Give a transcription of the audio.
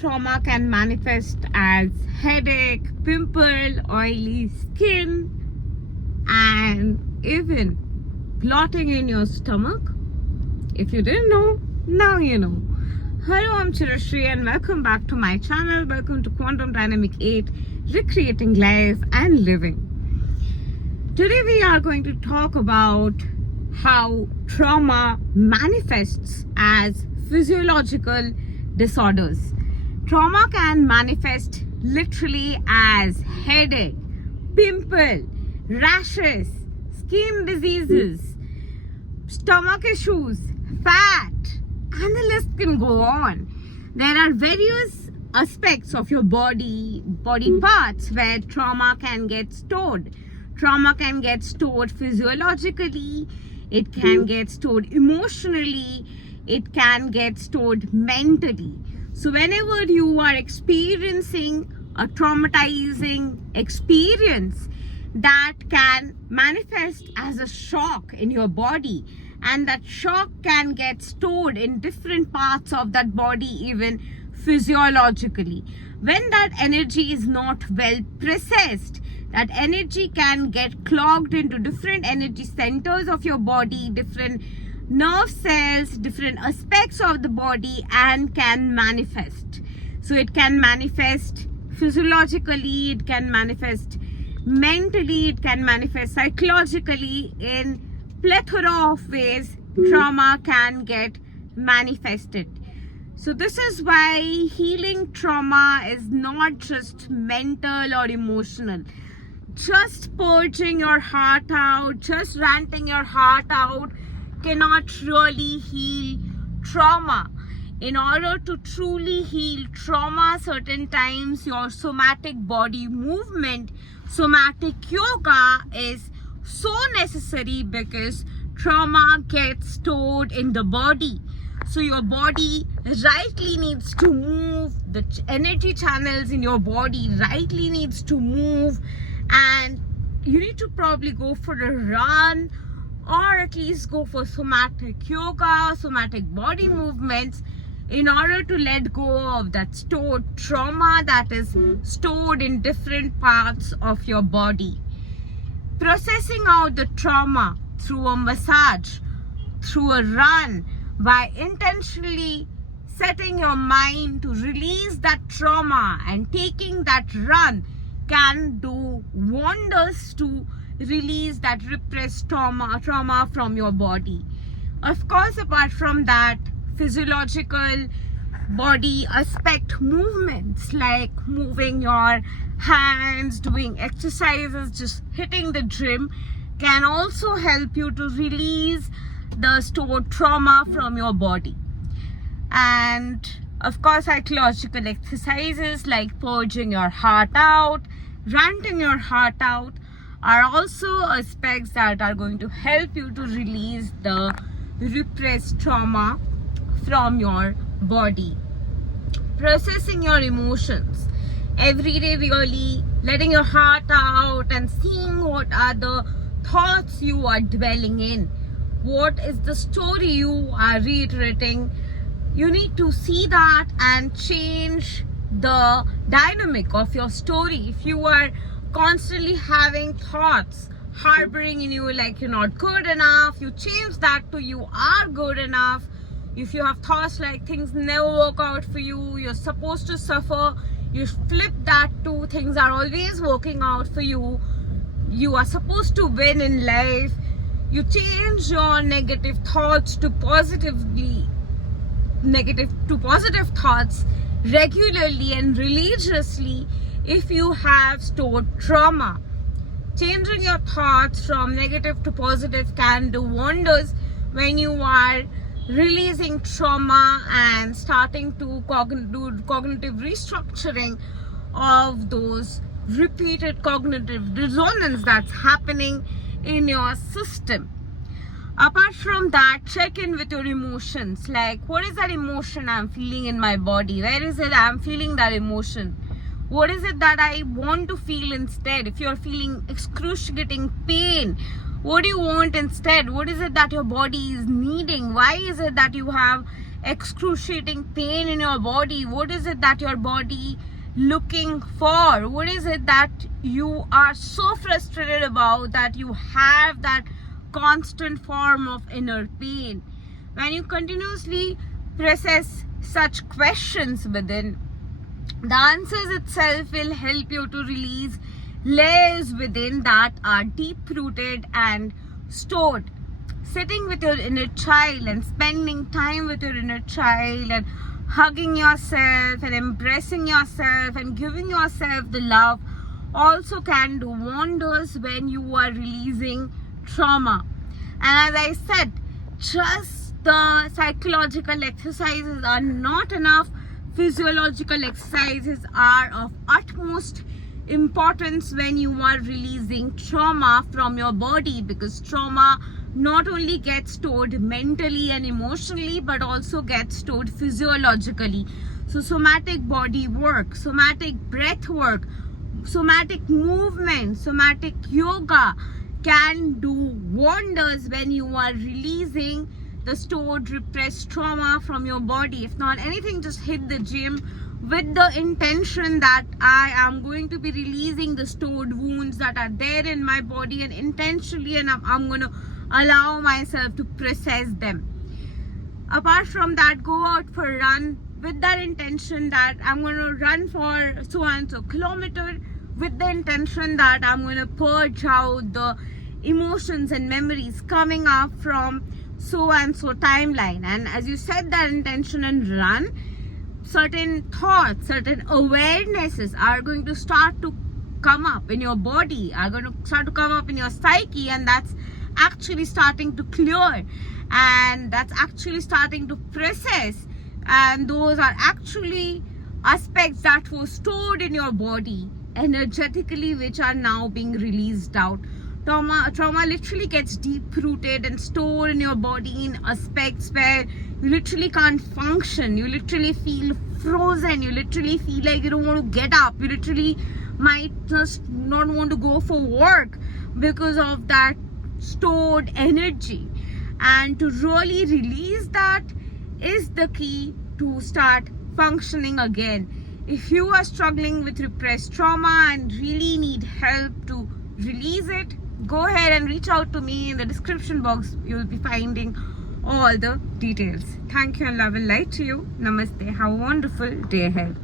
trauma can manifest as headache, pimple, oily skin, and even bloating in your stomach. If you didn't know, now you know. Hello, I'm Chirashri and welcome back to my channel. Welcome to Quantum Dynamic 8, Recreating Life and Living. Today we are going to talk about how trauma manifests as physiological disorders. Trauma can manifest literally as headache, pimple, rashes, skin diseases, stomach issues, fat, and the list can go on. There are various aspects of your body parts where trauma can get stored. Trauma can get stored physiologically, it can get stored emotionally, it can get stored mentally. So whenever you are experiencing a traumatizing experience, that can manifest as a shock in your body, and that shock can get stored in different parts of that body, even physiologically. When that energy is not well processed, that energy can get clogged into different energy centers of your body, different nerve cells, different aspects of the body, and can manifest. So it can manifest physiologically, it can manifest mentally, it can manifest psychologically. In plethora of ways trauma can get manifested. So this is why healing trauma is not just mental or emotional. Just purging your heart out, just ranting your heart out cannot really heal trauma. In order to truly heal trauma, certain times your somatic body movement, somatic yoga is so necessary, because trauma gets stored in the body. So your body rightly needs to move, the energy channels in your body rightly needs to move, and you need to probably go for a run or at least go for somatic yoga, somatic body movements, in order to let go of that stored trauma that is stored in different parts of your body. Processing out the trauma through a massage, through a run, by intentionally setting your mind to release that trauma and taking that run can do wonders to release that repressed trauma from your body. Of course, apart from that, physiological body aspect movements like moving your hands, doing exercises, just hitting the gym can also help you to release the stored trauma from your body. And of course, psychological exercises like purging your heart out, ranting your heart out are also aspects that are going to help you to release the repressed trauma from your body. Processing your emotions every day, really letting your heart out and seeing what are the thoughts you are dwelling in, what is the story you are reiterating. You need to see that and change the dynamic of your story. If you are constantly having thoughts harboring in you like you're not good enough, you change that to you are good enough. If you have thoughts like things never work out for you, you're supposed to suffer, you flip that to things are always working out for you, you are supposed to win in life. You change your negative thoughts to positive thoughts regularly and religiously. If you have stored trauma, changing your thoughts from negative to positive can do wonders when you are releasing trauma and starting to do cognitive restructuring of those repeated cognitive dissonance that's happening in your system. Apart from that, check in with your emotions. Like, what is that emotion I'm feeling in my body? Where is it I'm feeling that emotion? What is it that I want to feel instead? If you're feeling excruciating pain, what do you want instead? What is it that your body is needing? Why is it that you have excruciating pain in your body? What is it that your body looking for? What is it that you are so frustrated about that you have that constant form of inner pain? When you continuously process such questions within, the answers itself will help you to release layers within that are deep rooted and stored. Sitting with your inner child and spending time with your inner child and hugging yourself and embracing yourself and giving yourself the love also can do wonders when you are releasing trauma. And as I said, just the psychological exercises are not enough. Physiological exercises are of utmost importance when you are releasing trauma from your body, because trauma not only gets stored mentally and emotionally but also gets stored physiologically. So somatic body work, somatic breath work, somatic movement, somatic yoga can do wonders when you are releasing the stored repressed trauma from your body. If not anything, just hit the gym with the intention that I am going to be releasing the stored wounds that are there in my body, and intentionally, and I'm going to allow myself to process them. Apart from that, go out for a run with that intention that I'm going to run for so and so kilometer, with the intention that I'm going to purge out the emotions and memories coming up from so and so timeline. And as you set that intention and run, certain thoughts, certain awarenesses are going to start to come up in your body, are going to start to come up in your psyche, and that's actually starting to clear, and that's actually starting to process, and those are actually aspects that were stored in your body energetically, which are now being released out. Trauma literally gets deep rooted and stored in your body in aspects where you literally can't function, you literally feel frozen, you literally feel like you don't want to get up, you literally might just not want to go for work because of that stored energy. And to really release that is the key to start functioning again. If you are struggling with repressed trauma and really need help to release it, go ahead and reach out to me. In the description box you'll be finding all the details. Thank you and love and light to you. Namaste. Have a wonderful day ahead.